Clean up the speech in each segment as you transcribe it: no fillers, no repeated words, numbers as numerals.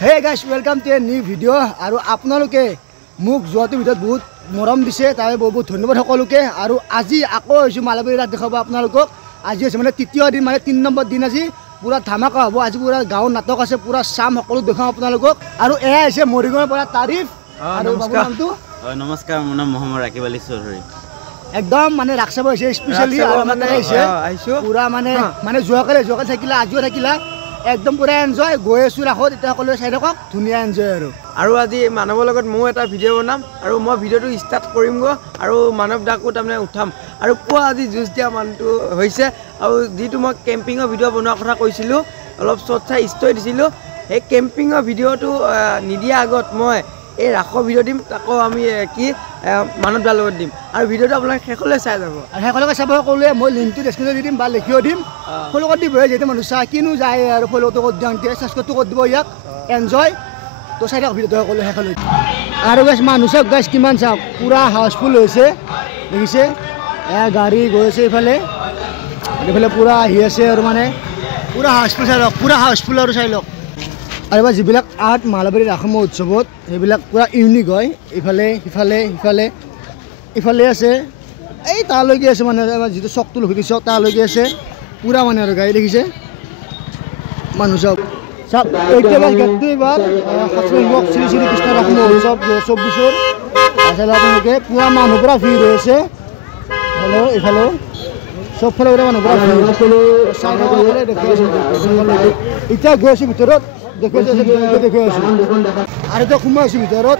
Hey guys, welcome to a new video. আৰু আপোনালোকে মোক যোৱাটো ভিডিঅ'ত বহুত মৰম দিছে তাৰে বহুত ধন্যবাদ সকলোকে আৰু আজি আকৌ হৈছো মালবাৰী ৰাত দেখাব আপোনালোকক আজি আছে মানে তৃতীয় দিন মানে 3 নম্বৰ দিন আজি পুৰা ধামাকা হ'ব আজি পুৰা গাঁৱৰ নাটক আছে পুৰা চাম সকলো দেখাম আপোনালোকক আৰু এয়া আছে মৰিগাঁৱৰ পৰা তাৰিফ আৰু বাবু নামটো নমস্কাৰ মোৰ নাম মোহাম্মদ ৰাকিব আলী চৌধুৰী একদম মানে ৰাখছাব হৈছে স্পেশালি আৰু মানে আহিছে পুৰা মানে যোৱাকালে থাকিলা আজিও থাকিলা একদম পুৰা এনজয় গৈ আছো ৰাখত এটা সকলোৱে চাই থাকক ধুনীয়া এনজয় আৰু আজি মানৱৰ লগত মই এটা ভিডিঅ' বনাম আৰু মই ভিডিঅ'টো ষ্টাৰ্ট কৰিম গৈ আৰু মানৱ ডাকো তাৰমানে উঠাম আৰু পুৱা আজি যুঁজ দিয়া মানুহটো হৈছে আৰু যিটো মই কেম্পিঙৰ ভিডিঅ' বনোৱাৰ কথা কৈছিলোঁ অলপ শ্বৰ্ট চাই ষ্টৰি দিছিলোঁ সেই কেম্পিঙৰ ভিডিঅ'টো নিদিয়া আগত মই এই ৰাসৰ ভিডিঅ' দিম আকৌ আমি কি মানৱ দাৰ লগত দিম আৰু ভিডিঅ'টো আপোনালোকে শেষলৈ চাই যাব আৰু শেষলৈকে চাব সকলোৱে মই লিংকটো ডেছক্ৰিপশ্যনত দি দিম বা লিখিও দিম ফ'ল' কৰি দিব যিহেতু মানুহ চাই কিনো যায় আৰু ফ'ল'টো কৰি দিওঁ ছাবস্ক্ৰাইবটো কৰি দিব ইয়াক এনজয় তো চাই থাকক ভিডিঅ'টো সকলোৱে শেষলৈ আৰু গাইছ মানুহ চাওক গাইছ কিমান চাওক পুৰা হাউচফুল হৈছে দেখিছে এয়া গাড়ী গৈ আছে এইফালে পুৰা আহি আছে আৰু মানে পুৰা হাউচফুল চাই লওক পুৰা হাউচফুল আৰু চাই লওক আৰু এবাৰ যিবিলাক আৰ্ট মালবাৰী ৰাস মহোৎসৱত সেইবিলাক পুৰা ইউনিক হয় ইফালে সিফালে সিফালে ইফালে আছে এই তালৈকে আছে মানে যিটো চকটো লুকি দিছে তালৈকে আছে পুৰা মানে আৰু গাড়ী দেখিছে মানুহ চাওক চাওক এইটো এবাৰ গেটটো এইবাৰ শ্ৰী শ্ৰী কৃষ্ণ ৰাস মহোৎসৱ 24ৰ আচলতে আপোনালোকে পুৰা মানুহ পুৰা ভিৰ হৈ আছে হ'লেও এইফালেও চবফালে পুৰা মানুহ পুৰা ভিৰ এতিয়া গৈ আছোঁ ভিতৰত দেখি আছোঁ আৰু এতিয়া সোমাই আছোঁ ভিতৰত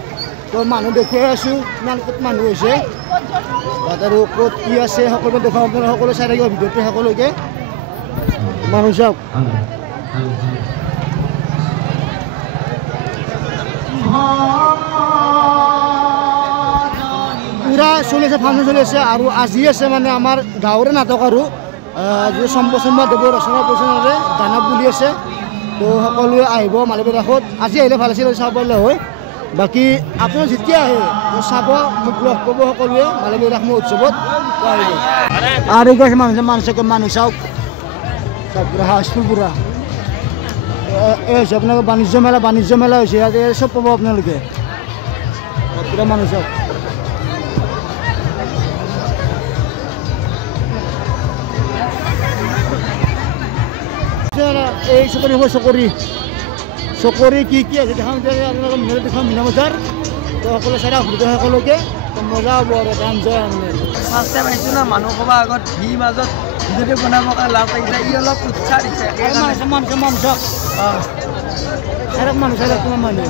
তো মানুহ দেখুৱাই আছোঁ কিমান ক'ত মানুহ হৈছে তাত আৰু ক'ত কি আছে সকলো দেখাওঁ আপোনালোকে সকলো চাই থাকিব ভিডিঅ'টো সকলোকে মানুহ চাওক পুৰা চলি আছে ফাংচন চলি আছে আৰু আজি আছে মানে আমাৰ গাঁৱৰে নাটক আৰু যি চম্পচম্পা দেৱৰ ৰচনা পৰিচালনাৰে দানৱ বুলি আছে তো সকলোৱে আহিব মালবাৰী ৰাসত আজি আহিলে ভাল আছিল চাব পাৰিলে হয় বাকী আপোনাৰ যেতিয়া আহে চাব মোক লগ পাব সকলোৱে মালবাৰী ৰাস মহোৎসৱত আহিব আৰু গাইছে মানুহ চাওক পুৰা হাউচফুল পুৰা এই হৈছে আপোনালোকৰ বাণিজ্য মেলা হৈছে ইয়াতে চব পাব আপোনালোকে পুৰা মানুহ চাওক এই চকৰি হ'ব চকৰি কি আছে দেখাম আপোনালোকৰ মিলত দেখাম মীনা বজাৰ তো সকলোৱে চাই সুবিধা সকলোকে মজা হ'ব আৰু এনজয় ফাৰ্ষ্ট টাইম আহিছোঁ না মানুহ সভা আগত ভিৰ মাজত ভিডিঅ'টো বনাবৰ কাৰণে লাভ লাগিছে ই অলপ উৎসাহ দিছে মানুহ চাওক মানুহ চাই তোমাৰ মানুহ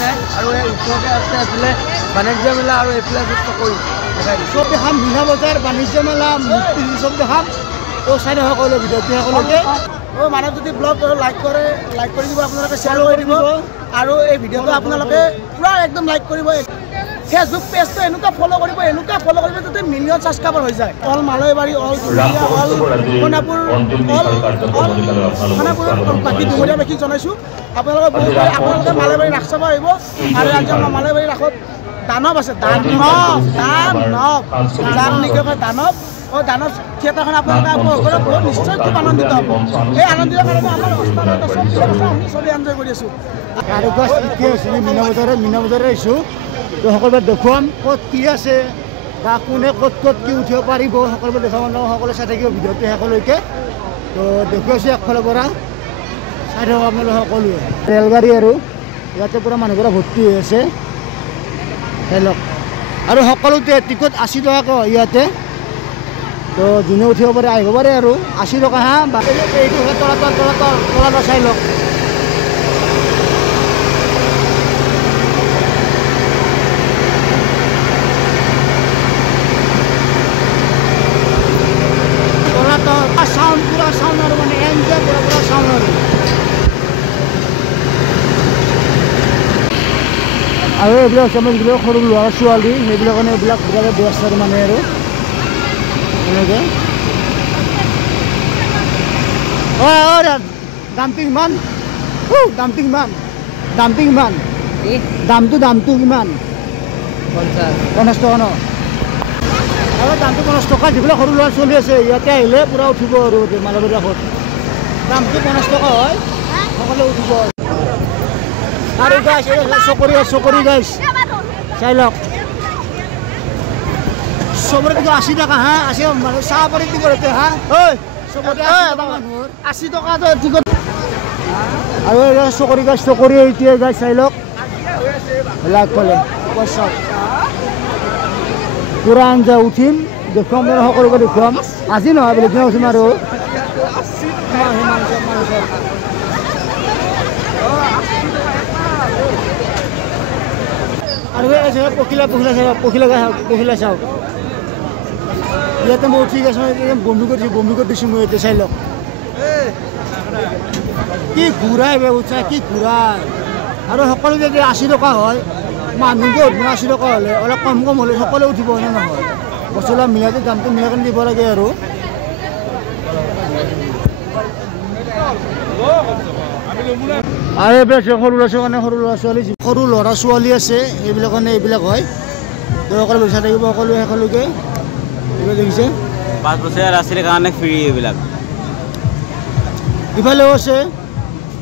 নাই আৰু এই ওচৰতে আছে এইফালে বাণিজ্য মেলা আৰু এইফালে চকৰি চব দেখাম মীনা বজাৰ বাণিজ্য মেলা মূৰ্তি চব দেখাম তো চাই সকলোৱে ভিডিঅ'টো সকলোকে মানুহ যদি ব্লগ লাইক কৰি দিব আপোনালোকে শ্বেয়াৰ কৰি দিব আৰু এই ভিডিঅ'টো আপোনালোকে পূৰা একদম লাইক কৰিব ফেচবুক পেজটো এনেকুৱা ফ'ল' কৰিব যাতে মিলিয়ন ছাবস্ক্ৰাইবাৰ হৈ যায় অল মালবাৰী অল সোণাপুৰ বাকী দুমৰীয়াবাসী জনাইছোঁ আপোনালোকে মালবাৰী ৰাস চাব আহিব আৰু আজি আমাৰ মালবাৰী ৰাসত দানৱ আছে দানৱ দানৱ থিয়েটাৰখন আপোনালোকে বহুত নিশ্চয় খুব আনন্দিত হ'ব এই আনন্দিত কাৰণে আমাৰ আমি চবেই এনজয় কৰি আছোঁ আৰু গছ কি হৈছে মীনা বজাৰে আহিছোঁ তো সকলোৱে দেখুৱাম ক'ত কি আছে বা কোনে ক'ত কি উঠিব পাৰিব সকলোৱে দেখাব সকলোৱে চাই থাকিব ভিডিঅ'টো শেষলৈকে তো দেখুৱাইছোঁ একফালৰ পৰা চাই থাকক আপোনালোকে সকলোৱে ৰেলগাড়ী আৰু ইয়াতে পূৰা মানুহবোৰে ভৰ্তি হৈ আছে চাই লওক আৰু সকলোতে টিকট 80 টকাকৈ ইয়াতে তো যোনে উঠিব পাৰে আহিব পাৰে আৰু 80 টকা হা এইটো তলাতল চাই লওক পুৰা চাউণ্ড আৰু মানে এনজয় পুৰা চাউণ্ড আৰু এইবিলাক হৈছে আমাৰ যিবিলাক সৰু ল'ৰা ছোৱালী সেইবিলাক কাৰণে এইবিলাক ব্যৱস্থাৰ মানে আৰু এনেকৈ দামটো কিমান দামটো কিমান 50 টকা ন আৰু দামটো 50 টকা যিবিলাক সৰু ল'ৰা ছোৱালী আছে ইয়াতে আহিলে পুৰা উঠিব আৰু মালবাৰী ৰাসত দামটো 50 টকা হয় সকলো উঠিব আৰু গাইছ চকৰি গাইছ চাই লওক চবৰে দিব 80 টকা হা 80 মানে চাহ পাৰি দিব ৰেতে হা ঐ চবৰে 80 টকা তো ঠিক আৰু এই চকৰি গাইছ চকৰি এতিয়া গাইছ চাই লওক লাগ কলে পইচা পুৰা আঞ্জা উঠিম দেখুৱাম সকলোকে দেখুৱাম আজি নহয় বেলেগ দিনা উঠিম আৰু আৰু পখিলা চাওক ইয়াতে মই উঠি গৈছোঁ বমি কৰি দিছোঁ মই এতিয়া চাই লওক কি ঘূৰাই উঠা কি ঘূৰাই আৰু সকলো যদি 80 টকা হয় মানুহকে 80 টকা হ'লে অলপ কম হ'লে সকলোৱে উঠিব হয়নে নহয় বস্তুবিলাক মিলাতে দামটো মিলাই কিনে দিব লাগে আৰু এইবিলাক সৰু ল'ৰা ছোৱালী আছে এইবিলাক কাৰণে এইবিলাক হয় সকলো বিচাৰ থাকিব সকলোৱে সকলোকে এইবিলাক দেখিছে 5 বছৰীয়া ৰাছিৰ কাৰণে ফ্ৰী এইবিলাক ইফালেও আছে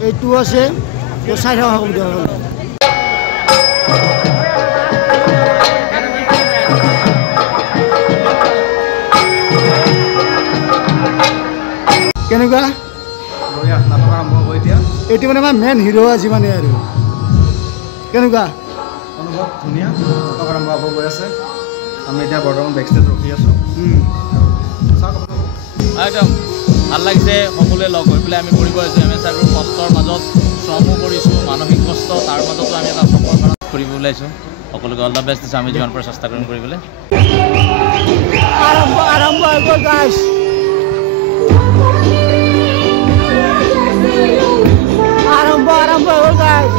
এইটো আছে চাই থকা সুবিধা হ'ল কেনেকুৱা এইটো মানে আমাৰ মেইন হিৰো আজি মানে আৰু কেনেকুৱা অনুভৱ ধুনীয়া নাটক আৰম্ভ হ'ব গৈ আছে আমি এতিয়া বৰ্তমান বেকষ্টেজ ৰখি আছোঁ একদম ভাল লাগিছে সকলোৱে লগ হৈ পেলাই আমি কৰিব আহিছোঁ MSRৰ কষ্টৰ মাজত শ্ৰমো কৰিছোঁ মানসিক কষ্ট তাৰ মাজতো আমি এটা চকৰ কাৰণত কৰিব ওলাইছোঁ সকলোকে অল দ্য বেষ্ট দিছোঁ আমি যিমান পাৰোঁ চেষ্টা কৰিম কৰিবলৈ আৰম্ভ হৈ গ'ল গাইছ আৰম্ভ হৈ গ'ল গাইছ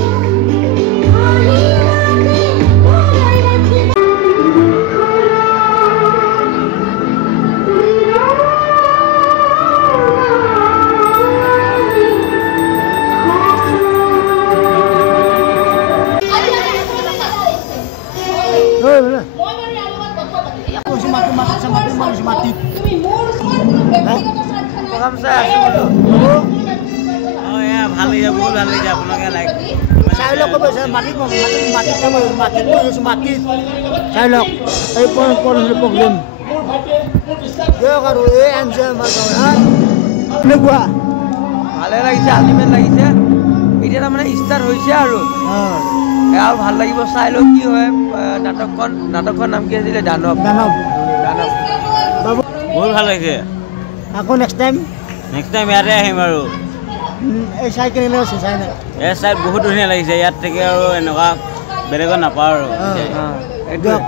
ভাল লাগিছে বহুত ভাল লাগিছে আপোনালোকে লাইক চাই লওক মাটিত চাই লওক এই প্ৰব্লেম দিয়ক আৰু এই এনজয় কেনেকুৱা ভালে লাগিছে আল্টিমেট লাগিছে এতিয়া তাৰমানে ষ্টাৰ্ট হৈছে আৰু ভাল লাগিব চাই লওক কি হয় নাটকখন নাম কি আছিলে দানৱ বহুত ভাল লাগিছে আকৌ নেক্সট টাইম ইয়াতে আহিম আৰু এই চাই কেনেকৈ আছে চাই নাই এই চাইড বহুত ধুনীয়া লাগিছে ইয়াত থাকি আৰু এনেকুৱা বেলেগত নাপাওঁ আৰু একদম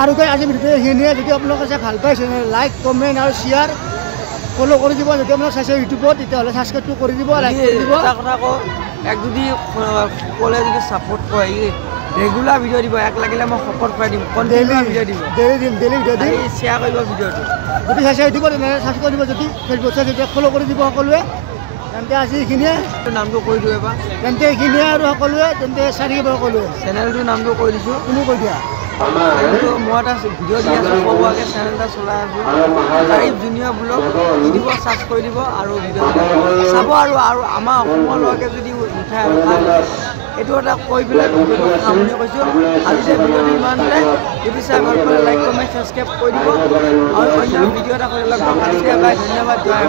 আৰু আজি ভিডিঅ'টো এইখিনিয়ে যদি আপোনালোকে চাই ভাল পাইছে লাইক কমেণ্ট আৰু শ্বেয়াৰ ফ'ল' কৰি দিব যদি আপোনালোকে চাইছে ইউটিউবত তেতিয়াহ'লে ছাবস্ক্ৰাইবটো কৰি দিব লাইক কৰি দিব এটা কথা কওঁ এক যদি ক'লে যদি ছাপোৰ্ট কৰে ৰেগুলাৰ ভিডিঅ' দিব এক লাগিলে মই ছাপোৰ্ট কৰাই দিম কণ্টিনিউ ভিডিঅ' দিব ডেইলি ভিডিঅ' দিম শ্বেয়াৰ কৰিব ভিডিঅ'টো যদি চাইছে ইউটিউবত তেনেহ'লে ছাবস্ক্ৰাইব দিব যদি ফেচবুক চাই তেতিয়া ফ'ল' কৰি দিব সকলোৱে তেন্তে আজি এইখিনিয়ে নামটো কৈ দিওঁ এবাৰ তেন্তে এইখিনিয়ে আৰু সকলোৱে তেন্তে চাই থাকিব সকলোৱে চেনেলটোৰ নামটো কৈ দিছোঁ তুমি কৈ দিয়া মই এটা ভিডিঅ' দি আছোঁ সৰুৱাকৈ চেনেল এটা চলাই আছোঁ জাৰিফ জুনিয়ৰ ব্লগ দি দিব ছাৰ্চ কৰি দিব আৰু ভিডিঅ' চাব আৰু আমাৰ অসমৰ লৰাকে যদি উঠাই এইটো এটা কৈ পেলাই ভিডিঅ'টো সামৰণি কৰিছোঁ আজি যে ভিডিঅ'টো ইমানতে যদি চাই ভাল পালে লাইক কমেণ্ট ছাবস্ক্ৰাইব কৰি দিব আৰু অন্য ভিডিঅ' এটা কৰি লগ পাম ধন্যবাদ জয়